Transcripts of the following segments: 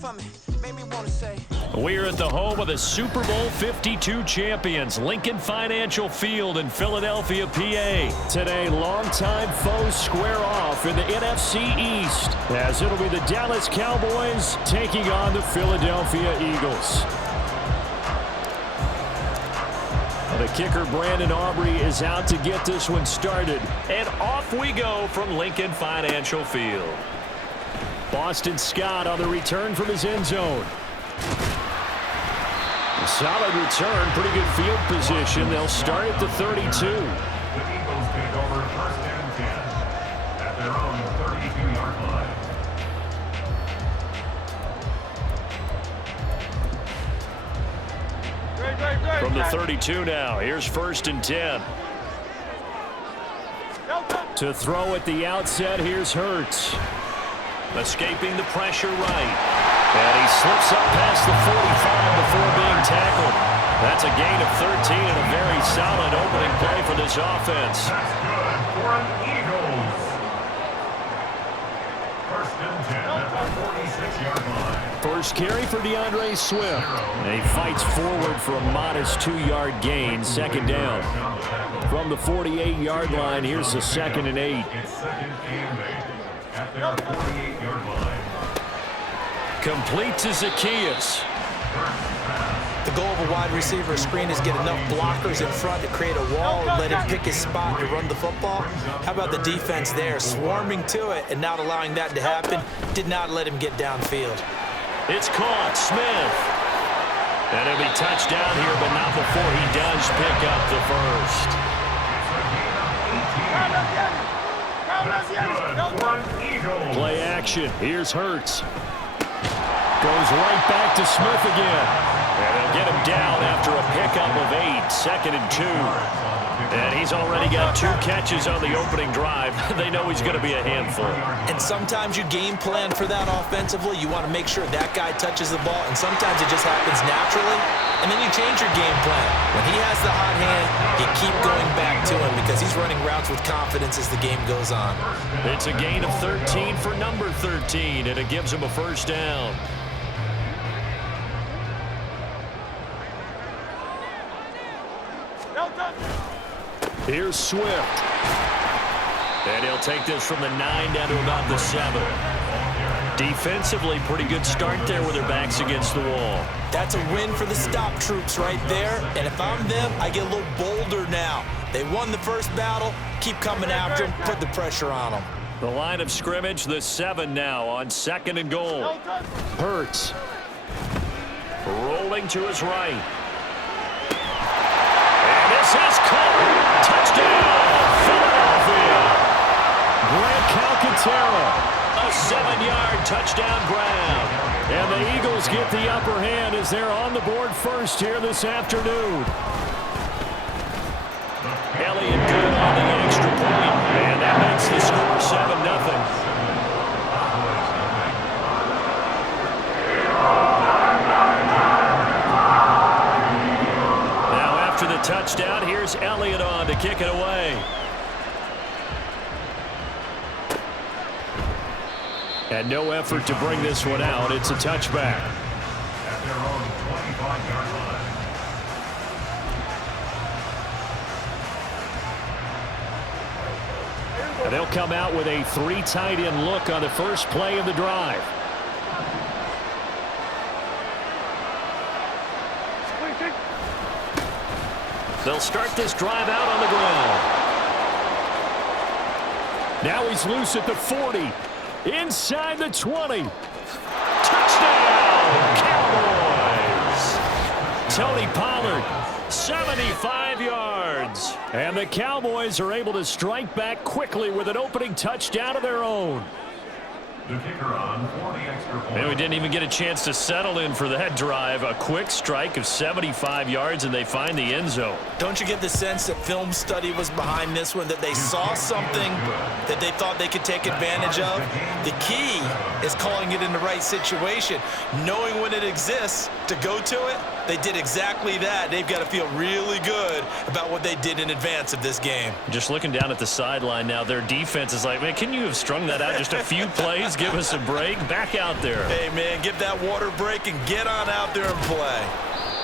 for me. Made me want to say. We're at the home of the Super Bowl 52 champions, Lincoln Financial Field in Philadelphia, PA. Today, longtime foes square off in the NFC East, as it'll be the Dallas Cowboys taking on the Philadelphia Eagles. The kicker, Brandon Aubrey, is out to get this one started. And off we go from Lincoln Financial Field. Boston Scott on the return from his end zone. A solid return, pretty good field position. They'll start at the 32. The Eagles take over first and 10 at their own 32-yard line. From the 32 now, here's first and 10. To throw at the outset, here's Hurts. Escaping the pressure right. And he slips up past the 45 before being tackled. That's a gain of 13 and a very solid opening play for this offense. That's good for an Eagles. First and 10 at the 46-yard line. First carry for DeAndre Swift. And he fights forward for a modest 2-yard gain. Second down. From the 48-yard line, here's the 2nd and 8. It's second and 8 at their 48-yard line. Complete to Zacchaeus. The goal of a wide receiver screen is get enough blockers in front to create a wall and let him pick his spot to run the football. How about the defense there, swarming to it and not allowing that to happen? Did not let him get downfield. It's caught, Smith. And it'll be touchdown here, but not before he does pick up the first. Play action. Here's Hurts. Goes right back to Smith again. And they'll get him down after a pickup of 8, 2nd and 2. And he's already got 2 catches on the opening drive. They know he's going to be a handful. And sometimes you game plan for that offensively. You want to make sure that guy touches the ball, and sometimes it just happens naturally. And then you change your game plan. When he has the hot hand, you keep going back to him because he's running routes with confidence as the game goes on. It's a gain of 13 for number 13, and it gives him a first down. Here's Swift. And he'll take this from the 9 down to about the 7. Defensively, pretty good start there with their backs against the wall. That's a win for the stop troops right there. And if I'm them, I get a little bolder now. They won the first battle. Keep coming after them. Put the pressure on them. The line of scrimmage, the 7 now on 2nd and goal. Hurts. Rolling to his right. And this is caught. Touchdown, Philadelphia. Grant Calcaterra, a 7-yard touchdown grab. And the Eagles get the upper hand as they're on the board first here this afternoon. Elliott good on the extra point. And that makes the score 7-0. Touchdown. Here's Elliott on to kick it away. And no effort to bring this one out. It's a touchback. At their own 25-yard line. And they'll come out with a 3 tight end look on the first play of the drive. They'll start this drive out on the ground. Now he's loose at the 40. Inside the 20. Touchdown, Cowboys! Tony Pollard, 75 yards. And the Cowboys are able to strike back quickly with an opening touchdown of their own. The kicker on for the extra point. And we didn't even get a chance to settle in for that drive. A quick strike of 75 yards, and they find the end zone. Don't you get the sense that film study was behind this one, that they saw something that they thought they could take advantage of? The key is calling it in the right situation, knowing when it exists to go to it. They did exactly that. They've got to feel really good about what they did in advance of this game. Just looking down at the sideline now, their defense is like, man, can you have strung that out just a few plays? give us a break. Back out there. Hey, man, give that water break and get on out there and play.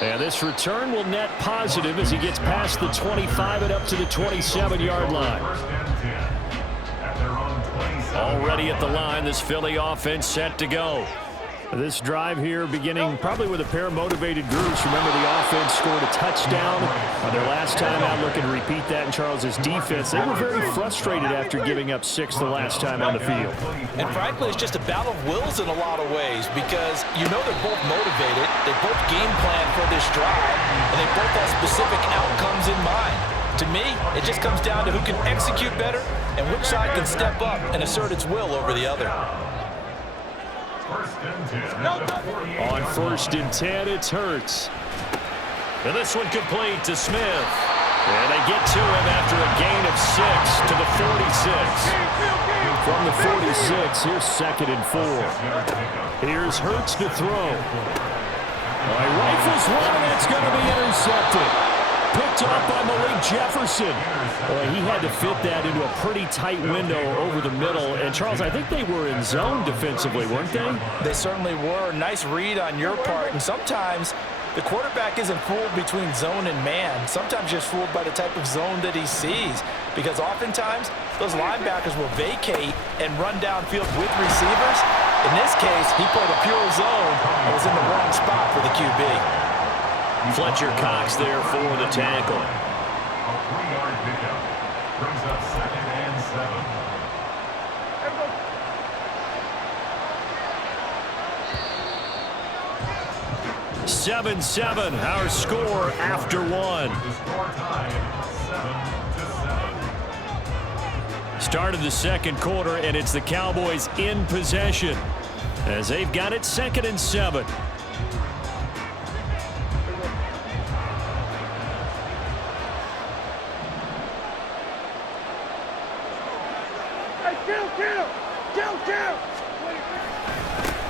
And this return will net positive as he gets past the 25 and up to the 27-yard line. Already at the line, this Philly offense set to go. This drive here beginning probably with a pair of motivated groups. Remember, the offense scored a touchdown on their last time out, looking to repeat that in Charles's defense. They were very frustrated after giving up 6 the last time on the field. And frankly, it's just a battle of wills in a lot of ways because you know they're both motivated. They both game plan for this drive, and they both have specific outcomes in mind. To me, it just comes down to who can execute better and which side can step up and assert its will over the other. On 1st and 10, it's Hurts. And this one complete to Smith. And they get to him after a gain of 6 to the 46. From the 46, here's 2nd and 4. Here's Hurts to throw. He rifles one, and it's going to be intercepted. Picked up by Malik Jefferson. He had to fit that into a pretty tight window over the middle. And, Charles, I think they were in zone defensively, weren't they? They certainly were. Nice read on your part. And sometimes the quarterback isn't fooled between zone and man. Sometimes just fooled by the type of zone that he sees. Because oftentimes those linebackers will vacate and run downfield with receivers. In this case, he played a pure zone and was in the wrong spot for the QB. Fletcher Cox there for the tackle. A 3-yard pickup brings up 2nd and 7. 7-7, our score after 1. The score tied 7-7. Started the 2nd quarter, and it's the Cowboys in possession as they've got it 2nd and 7.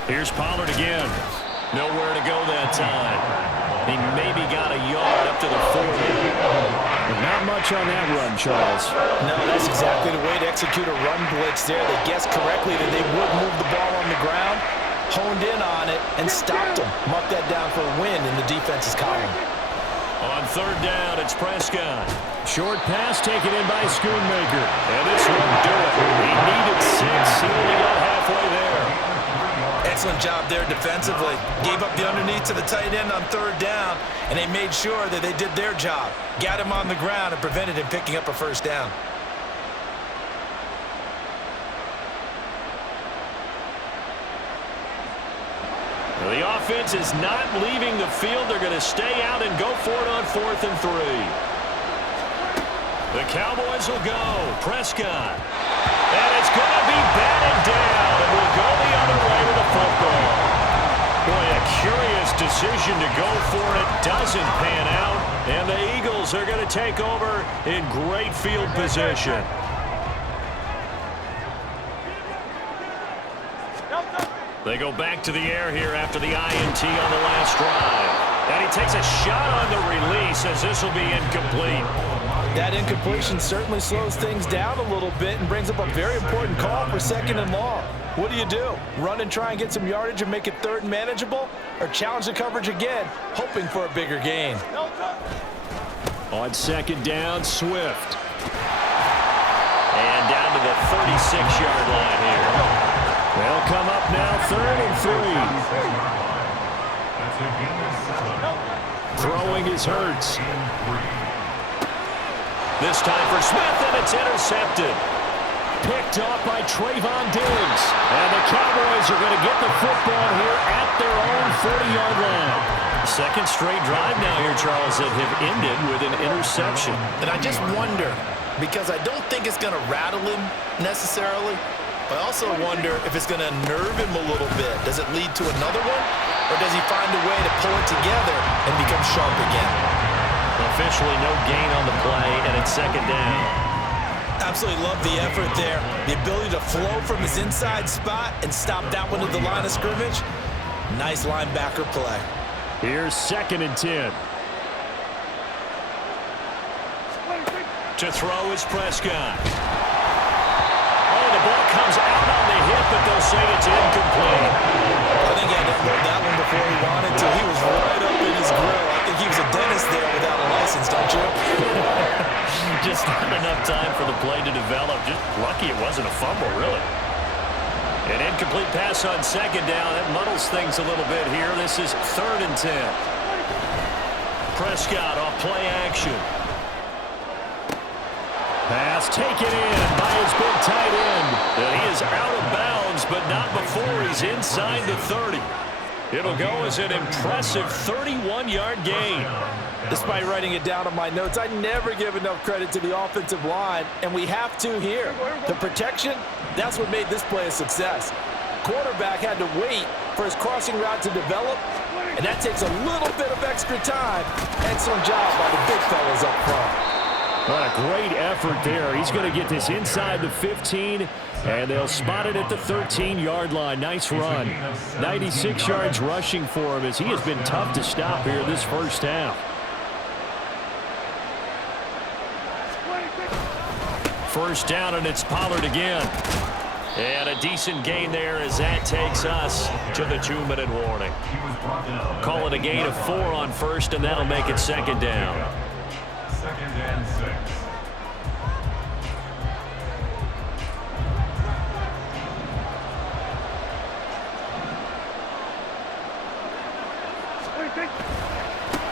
Here's Pollard again. Nowhere to go that time. He maybe got a yard up to the 40. But not much on that run, Charles. No, that's exactly the way to execute a run blitz there. They guessed correctly that they would move the ball on the ground, honed in on it, and stopped them. Mark that down for a win in the defense's column. On 3rd down, it's Prescott. Short pass taken in by Schoonmaker. And this won't do it. He needed 6. He only got halfway there. Excellent job there defensively. Gave up the underneath to the tight end on 3rd down, and they made sure that they did their job. Got him on the ground and prevented him picking up a 1st down. Well, the offense is not leaving the field. They're going to stay out and go for it on 4th and 3. The Cowboys will go. Prescott. And it's going to be batted down, and we'll go the other way with the football. Boy, a curious decision to go for it. Doesn't pan out, and the Eagles are going to take over in great field position. They go back to the air here after the INT on the last drive. And he takes a shot on the release as this will be incomplete. That incompletion certainly slows things down a little bit and brings up a very important call for 2nd and long. What do? Run and try and get some yardage and make it 3rd and manageable? Or challenge the coverage again, hoping for a bigger gain? On 2nd down, Swift. And down to the 36-yard line here. They'll come up now 3rd and 3. Throwing is Hurts. This time for Smith, and it's intercepted. Picked off by Trayvon Diggs. And the Cowboys are going to get the football here at their own 40-yard line. 2nd straight drive now here, Charles, that have ended with an interception. And I just wonder, because I don't think it's going to rattle him necessarily, but I also wonder if it's going to nerve him a little bit. Does it lead to another one? Or does he find a way to pull it together and become sharp again? Officially no gain on the play, and it's 2nd down. Absolutely love the effort there. The ability to flow from his inside spot and stop that one at the line of scrimmage. Nice linebacker play. Here's 2nd and 10. To throw is Prescott. Oh, the ball comes out on the a hit, but they'll say it's incomplete. I think he had to unload that one before he wanted to. He was right up in his grill. I think he was a dentist there without a license, don't you? Just not enough time for the play to develop. Just lucky it wasn't a fumble, really. An incomplete pass on second down. That muddles things a little bit here. This is 3rd and 10. Prescott off play action. Pass taken in by his big tight end. And he is out of bounds, but not before he's inside the 30. It'll go as an impressive 31-yard gain. Despite writing it down on my notes, I never give enough credit to the offensive line, and we have to here. The protection, that's what made this play a success. Quarterback had to wait for his crossing route to develop, and that takes a little bit of extra time. Excellent job by the big fellas up front. What a great effort there. He's going to get this inside the 15, and they'll spot it at the 13-yard line. Nice run. 96 yards rushing for him as he has been tough to stop here this first half. First down, and it's Pollard again. And a decent gain there as that takes us to the 2-minute warning. Call it a gain of 4 on first, and that'll make it second down. 2nd and 6.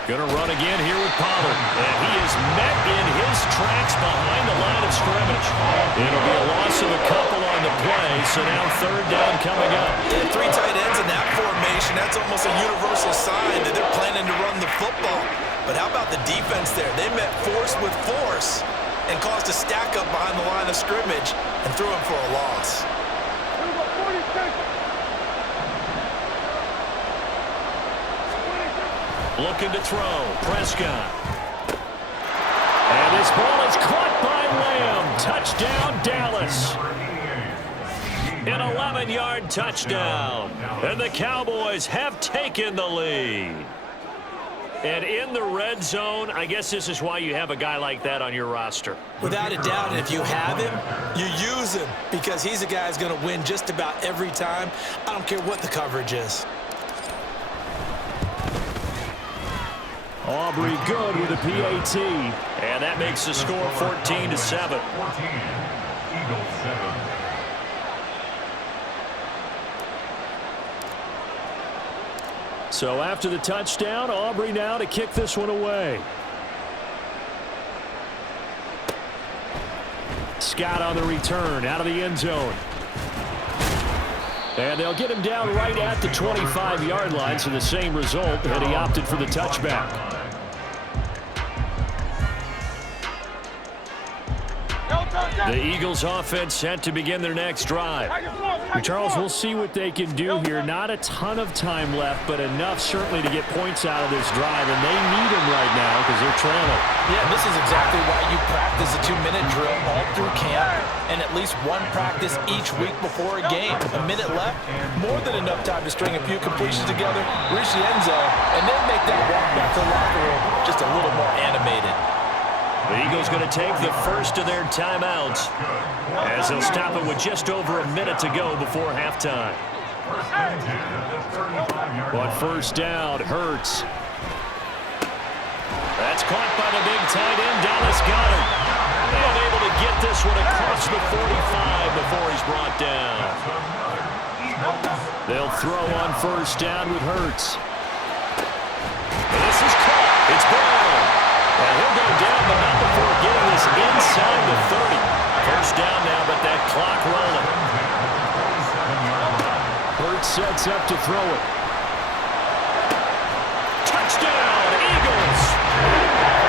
Going to run again here with Pollard. And he is met in his tracks behind the line of scrimmage. It'll be a loss of a couple on the play, so now 3rd down coming up. Yeah, 3 tight ends in that formation, that's almost a universal sign that they're planning to run the football. But how about the defense there? They met force with force and caused a stack up behind the line of scrimmage and threw him for a loss. Looking to throw. Prescott. And this ball is caught by Lamb. Touchdown, Dallas. An 11-yard touchdown. And the Cowboys have taken the lead. And in the red zone, I guess this is why you have a guy like that on your roster. Without a doubt, and if you have him, you use him because he's a guy who's going to win just about every time. I don't care what the coverage is. Aubrey good with a PAT. And that makes the score 14-7. 14. Eagles 7. So after the touchdown, Aubrey now to kick this one away. Scott on the return out of the end zone. And they'll get him down right at the 25-yard line, so the same result, and he opted for the touchback. The Eagles offense set to begin their next drive. Charles, we'll see what they can do here. Not a ton of time left, but enough certainly to get points out of this drive, and they need them right now because they're trailing. Yeah, this is exactly why you practice a 2-minute drill all through camp and at least one practice each week before a game. A minute left, more than enough time to string a few completions together, reach the end zone, and then make that walk back to the locker room just a little more animated. The Eagles going to take the first of their timeouts as they'll stop it with just over a minute to go before halftime. But first down, Hurts. That's caught by the big tight end, Dallas Goedert. Unable to get this one across the 45 before he's brought down. They'll throw on first down with Hurts. And this is caught. It's ball. And he'll go down, but not before getting this inside the 30. First down now, but that clock rolling. Hurts sets up to throw it. Touchdown, Eagles!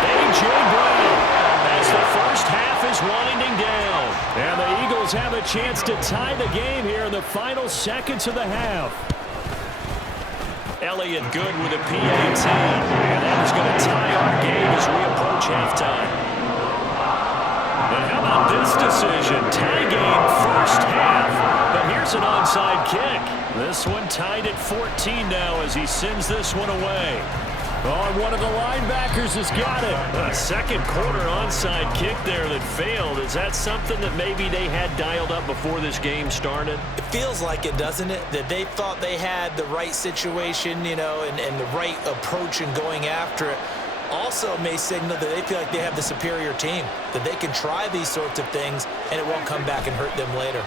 A.J. Brown as the first half is winding down. And the Eagles have a chance to tie the game here in the final seconds of the half. Elliott good with a PAT, and that is going to tie our game as we approach halftime. And how about this decision? Tie game first half, but here's an onside kick. This one tied at 14 now as he sends this one away. Oh, and one of the linebackers has got it. A second quarter onside kick there that failed. Is that something that maybe they had dialed up before this game started? It feels like it, doesn't it? That they thought they had the right situation, you know, and the right approach in going after it. Also may signal that they feel like they have the superior team, that they can try these sorts of things and it won't come back and hurt them later.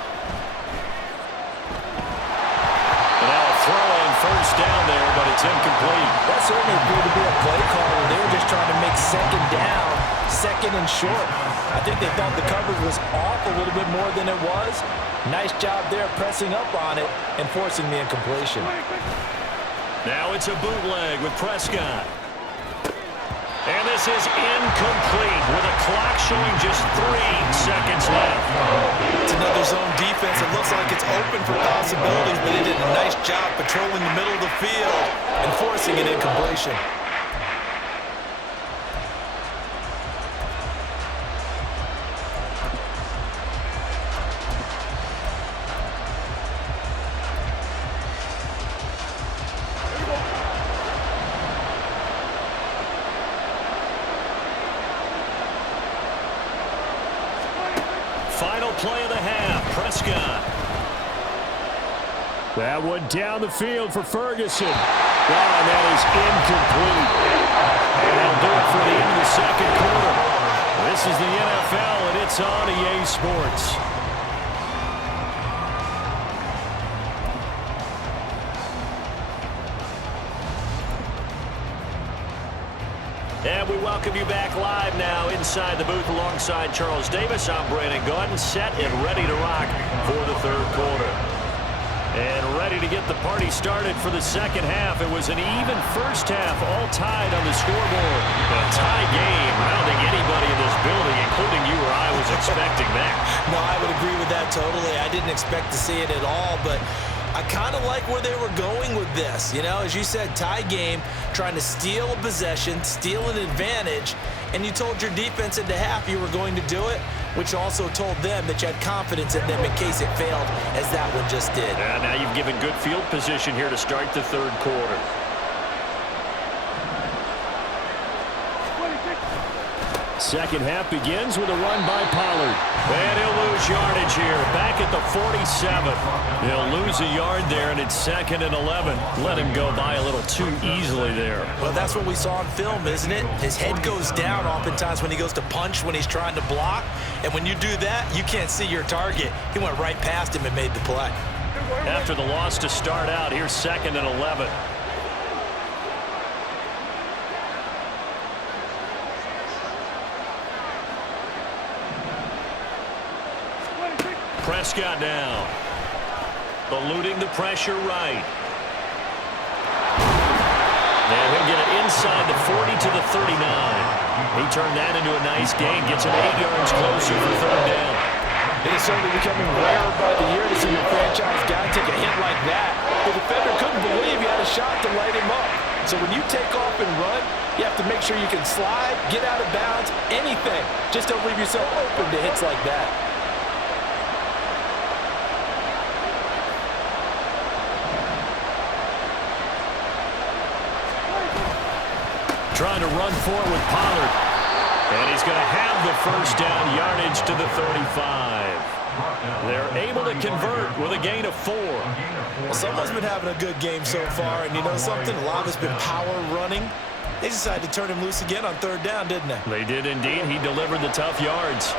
Throw-in first down there, but it's incomplete. That certainly appeared to be a play call where they were just trying to make second down, second and short. I think they thought the coverage was off a little bit more than it was. Nice job there pressing up on it and forcing the incompletion. Now it's a bootleg with Prescott. And this is incomplete with a clock showing just 3 seconds left. It's another zone defense. It looks like it's open for possibilities, but they did a nice job patrolling the middle of the field and forcing an incompletion. Final play of the half, Prescott. That one down the field for Ferguson. Oh, and that is incomplete. And that'll do it for the end of the second quarter. This is the NFL, and it's on EA Sports. And we welcome you back live now inside the booth alongside Charles Davis. I'm Brandon Gaudin, set and ready to rock for the third quarter. And ready to get the party started for the second half. It was an even first half, all tied on the scoreboard. A tie game. I don't think anybody in this building, including you or I, was expecting that. No, I would agree with that totally. I didn't expect to see it at all, but I kind of like where they were going with this. You know, as you said, tie game, trying to steal a possession, steal an advantage, and you told your defense at the half you were going to do it, which also told them that you had confidence in them in case it failed, as that one just did. And now you've given good field position here to start the third quarter. Second half begins with a run by Pollard. And he'll lose yardage here, back at the 47. He'll lose a yard there, and it's 2nd and 11. Let him go by a little too easily there. Well, that's what we saw on film, isn't it? His head goes down oftentimes when he goes to punch, when he's trying to block. And when you do that, you can't see your target. He went right past him and made the play. After the loss to start out, here's 2nd and 11. Prescott now, eluding the pressure right. And he'll get it inside the 40 to the 39. He turned that into a nice gain, gets him 8 yards closer for third down. It is certainly becoming rarer by the year to see your franchise guy take a hit like that. The defender couldn't believe he had a shot to light him up. So when you take off and run, you have to make sure you can slide, get out of bounds, anything. Just don't leave yourself open to hits like that. Trying to run forward with Pollard. And he's going to have the first down, yardage to the 35. They're able to convert with a gain of 4. Well, someone's been having a good game so far, and you know something? A lot of it's been power running. They decided to turn him loose again on third down, didn't they? They did indeed. He delivered the tough yards.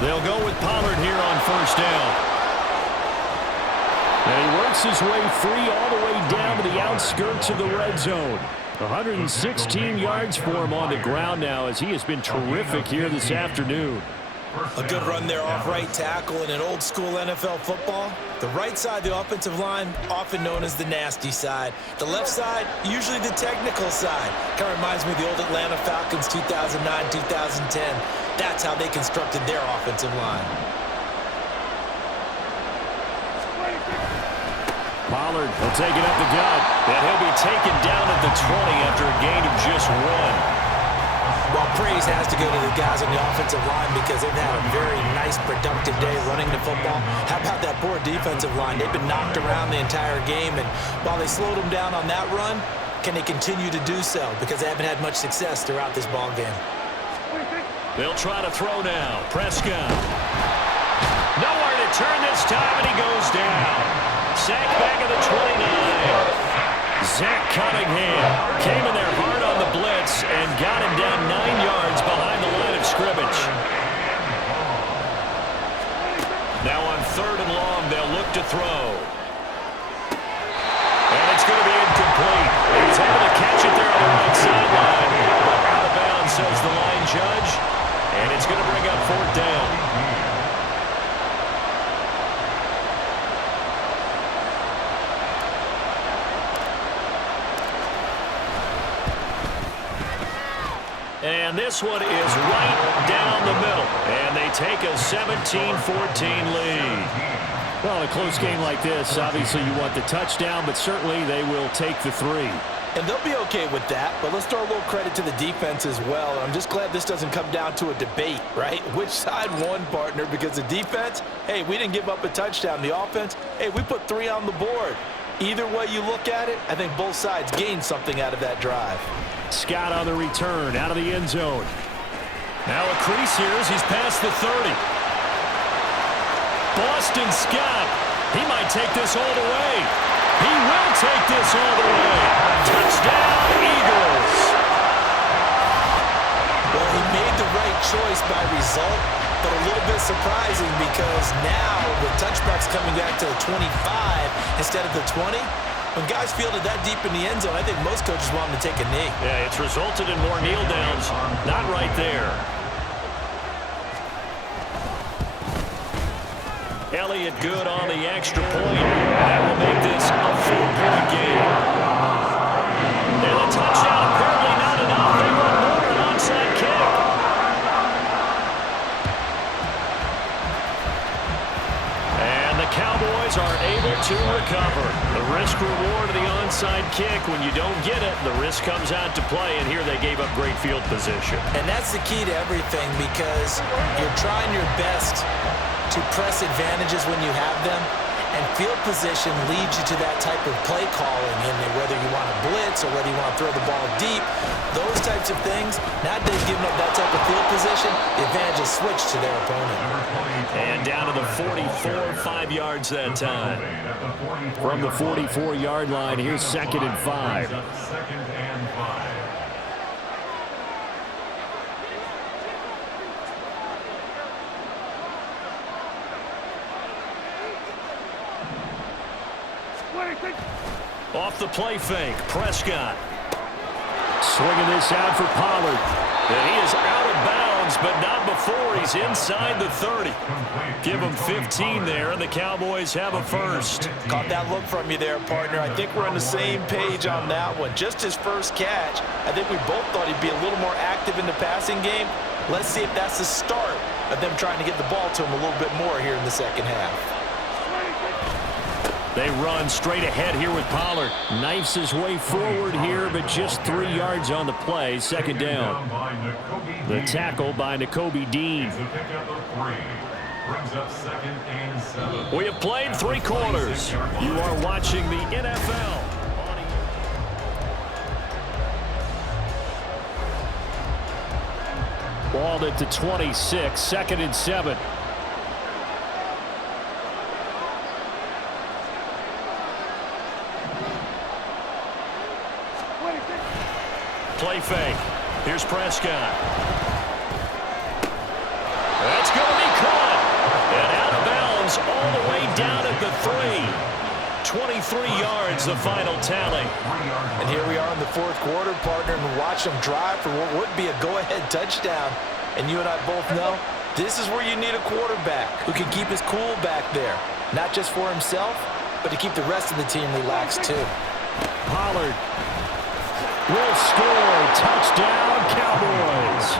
They'll go with Pollard here on first down. And he works his way free all the way down to the outskirts of the red zone. 116 yards for him on the ground now, as he has been terrific here this afternoon. A good run there off right tackle in an old school NFL football. The right side, the offensive line, often known as the nasty side. The left side, usually the technical side. Kind of reminds me of the old Atlanta Falcons 2009, 2010. That's how they constructed their offensive line. Pollard will take it up the gut, and he'll be taken down at the 20 after a gain of just 1. Well, praise has to go to the guys on the offensive line because they've had a very nice, productive day running the football. How about that poor defensive line? They've been knocked around the entire game, and while they slowed them down on that run, can they continue to do so? Because they haven't had much success throughout this ball game. They'll try to throw now. Prescott. Nowhere to turn this time, and he goes down. Sack back at the 29. Zach Cunningham came in there hard on the blitz and got him down 9 yards behind the line of scrimmage. Now on 3rd and long, they'll look to throw. And it's going to be incomplete. He was able to catch it there on the right sideline, but out of bounds, says the line judge. And it's going to bring up 4th down. And this one is right down the middle. And they take a 17-14 lead. Well, in a close game like this, obviously you want the touchdown, but certainly they will take the 3. And they'll be okay with that, but let's throw a little credit to the defense as well. I'm just glad this doesn't come down to a debate, right? Which side won, partner? Because the defense, hey, we didn't give up a touchdown. The offense, hey, we put 3 on the board. Either way you look at it, I think both sides gained something out of that drive. Scott on the return, out of the end zone. Now a crease here as he's past the 30. Boston Scott, he might take this all the way. He will take this all the way. Touchdown, Eagles. Well, he made the right choice by result, but a little bit surprising because now the touchback's coming back to the 25 instead of the 20. When guys fielded that deep in the end zone, I think most coaches want them to take a knee. Yeah, it's resulted in more kneel downs. Not right there. Elliott good on the extra point. That will make this a 4-point game. And the touchdown apparently not enough. They want more, an onside kick. And the Cowboys are able to recover. The risk reward of the onside kick. When you don't get it, the risk comes out to play, and here they gave up great field position. And that's the key to everything because you're trying your best to press advantages when you have them, and field position leads you to that type of play calling, and whether you want to blitz or whether you want to throw the ball deep, those types of things. Now that they've given up that type of field position, the advantage is switched to their opponent. And down to the 44, 5 yards that time. From the 44-yard line, here's 2nd and 5. 2nd and 5. Off the play fake, Prescott. Swinging this out for Pollard. And he is out of bounds, but not before he's inside the 30. Give him 15 there, and the Cowboys have a first. Caught that look from you there, partner. I think we're on the same page on that one. Just his first catch, I think we both thought he'd be a little more active in the passing game. Let's see if that's the start of them trying to get the ball to him a little bit more here in the second half. They run straight ahead here with Pollard. Knifes his way forward here, but just 3 yards on the play. 2nd down. The tackle by Nakobe Dean. We have played 3 quarters. You are watching the NFL. Balled at the 26, 2nd and 7. Play fake. Here's Prescott. That's going to be caught. And out of bounds all the way down at the 3. 23 yards, the final tally. And here we are in the 4th quarter, partner, and watch them drive for what would be a go-ahead touchdown. And you and I both know this is where you need a quarterback who can keep his cool back there. Not just for himself, but to keep the rest of the team relaxed too. Pollard will score. Touchdown, Cowboys.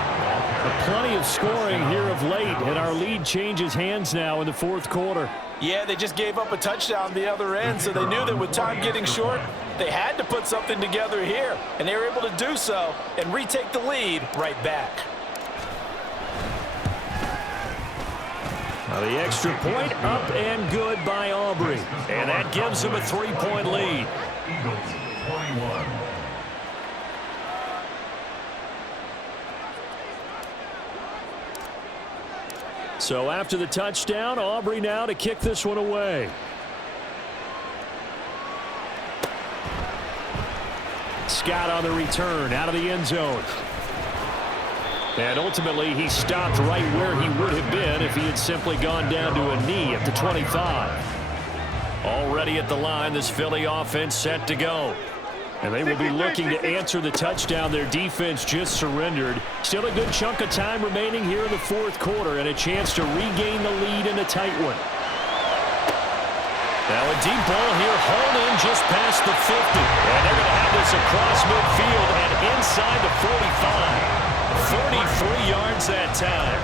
Plenty of scoring here of late, and our lead changes hands now in the 4th quarter. Yeah, they just gave up a touchdown the other end, so they knew that with time getting short, They had to put something together here, and they were able to do so and retake the lead right back. Now the extra point up and good by Aubrey. And that gives them a 3-point lead. Eagles 21. So after the touchdown, Aubrey now to kick this one away. Scott on the return out of the end zone. And ultimately, he stopped right where he would have been if he had simply gone down to a knee at the 25. Already at the line, this Philly offense set to go. And they will be looking to answer the touchdown their defense just surrendered. Still a good chunk of time remaining here in the fourth quarter and a chance to regain the lead in a tight one. Now a deep ball here, hauled in just past the 50. And they're going to have this across midfield and inside the 45. 43 yards that time.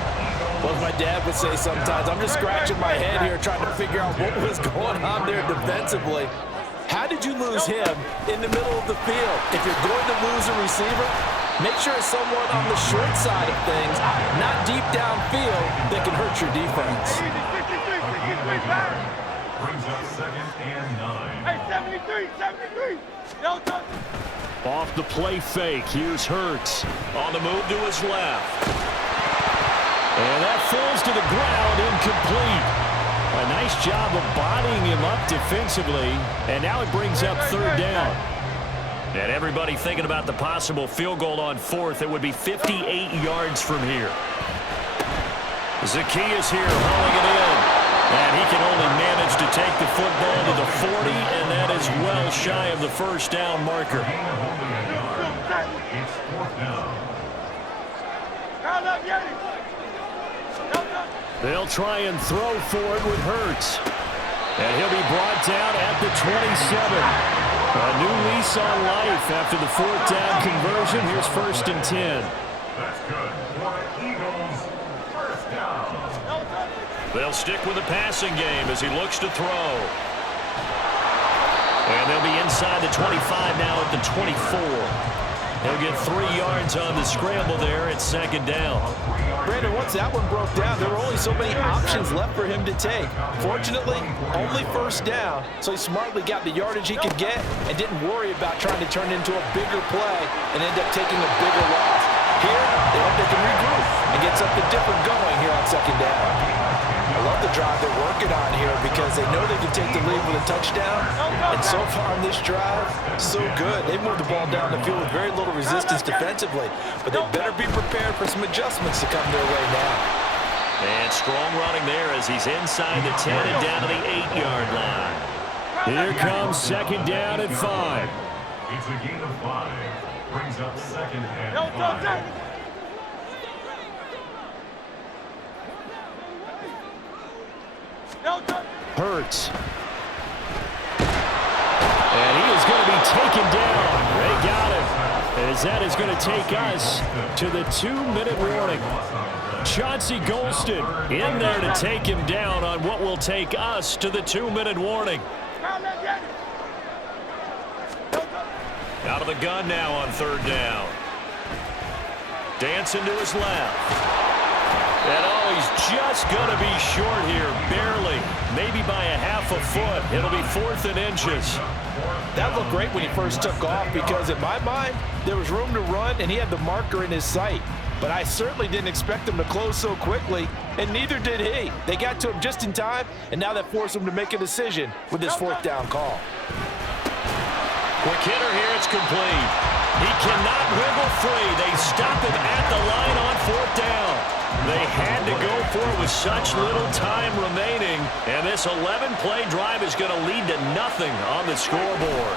Well, as my dad would say sometimes, I'm just scratching my head here trying to figure out what was going on there defensively. How did you lose him in the middle of the field? If you're going to lose a receiver, make sure it's someone on the short side of things, not deep downfield, that can hurt your defense. Brings up 2nd and 9. Hey, 73. No touch. Off the play fake, here's Hurts. On the move to his left. And that falls to the ground, incomplete. A nice job of bodying him up defensively, and now it brings up 3rd down. And everybody thinking about the possible field goal on 4th. It would be 58 yards from here. Zacchaeus here hauling it in. And he can only manage to take the football to the 40, and that is well shy of the 1st down marker. It's 4th down. They'll try and throw for it with Hurts. And he'll be brought down at the 27. A new lease on life after the 4th down conversion. Here's 1st and 10. That's good for the Eagles. 1st down. They'll stick with the passing game as he looks to throw. And they'll be inside the 25 now at the 24. He'll get 3 yards on the scramble there at 2nd down. Brandon, once that one broke down, there were only so many options left for him to take. Fortunately, only 1st down, so he smartly got the yardage he could get and didn't worry about trying to turn it into a bigger play and end up taking a bigger loss. Here, they hope they can regroup and get something different going here on 2nd down. I love the drive they're working on here because they know they can take the lead with a touchdown. And so far on this drive, so good. They moved the ball down the field with very little resistance defensively. But they better be prepared for some adjustments to come their way now. And strong running there as he's inside the 10 and down to the 8-yard line. Here comes 2nd down at 5. It's a gain of 5. Brings up 2nd and 5. Hurts. And he is going to be taken down. They got him. As that is going to take us to the 2-minute warning. Chauncey Golston in there to take him down on what will take us to the 2-minute warning. Out of the gun now on 3rd down. Dancing to his left. And oh, he's just going to be short here, barely, maybe by a half a foot. It'll be 4th and inches. That looked great when he first took off because in my mind, there was room to run and he had the marker in his sight. But I certainly didn't expect him to close so quickly, and neither did he. They got to him just in time, and now that forced him to make a decision with this 4th down call. Quick hitter here, it's complete. He cannot wiggle free. They stop him at the line on 4th down. They had to go for it with such little time remaining, and this 11-play drive is going to lead to nothing on the scoreboard.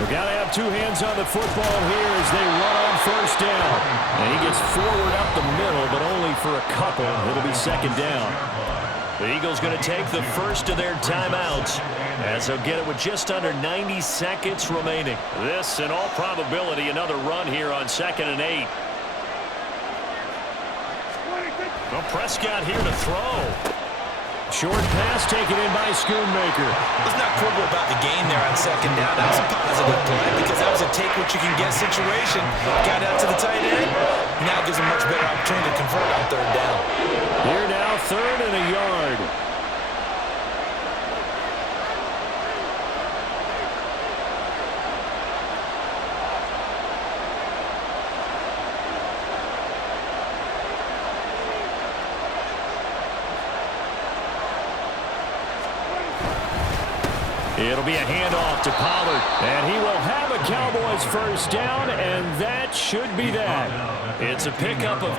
We've got to have 2 hands on the football here as they run on 1st down. And he gets forward up the middle, but only for a couple. It'll be 2nd down. The Eagles going to take the first of their timeouts as they'll get it with just under 90 seconds remaining. This, in all probability, another run here on 2nd and 8. Well, Prescott here to throw. Short pass taken in by Schoonmaker. Let's not quibble about the gain there on second down. That was a positive play because that was a take-what-you-can-get situation. Got out to the tight end. Now gives a much better opportunity to convert on third down. Here now, 3rd and a yard. It'll be a handoff to Pollard, and he will have a Cowboys first down, and that should be that. It's a pickup of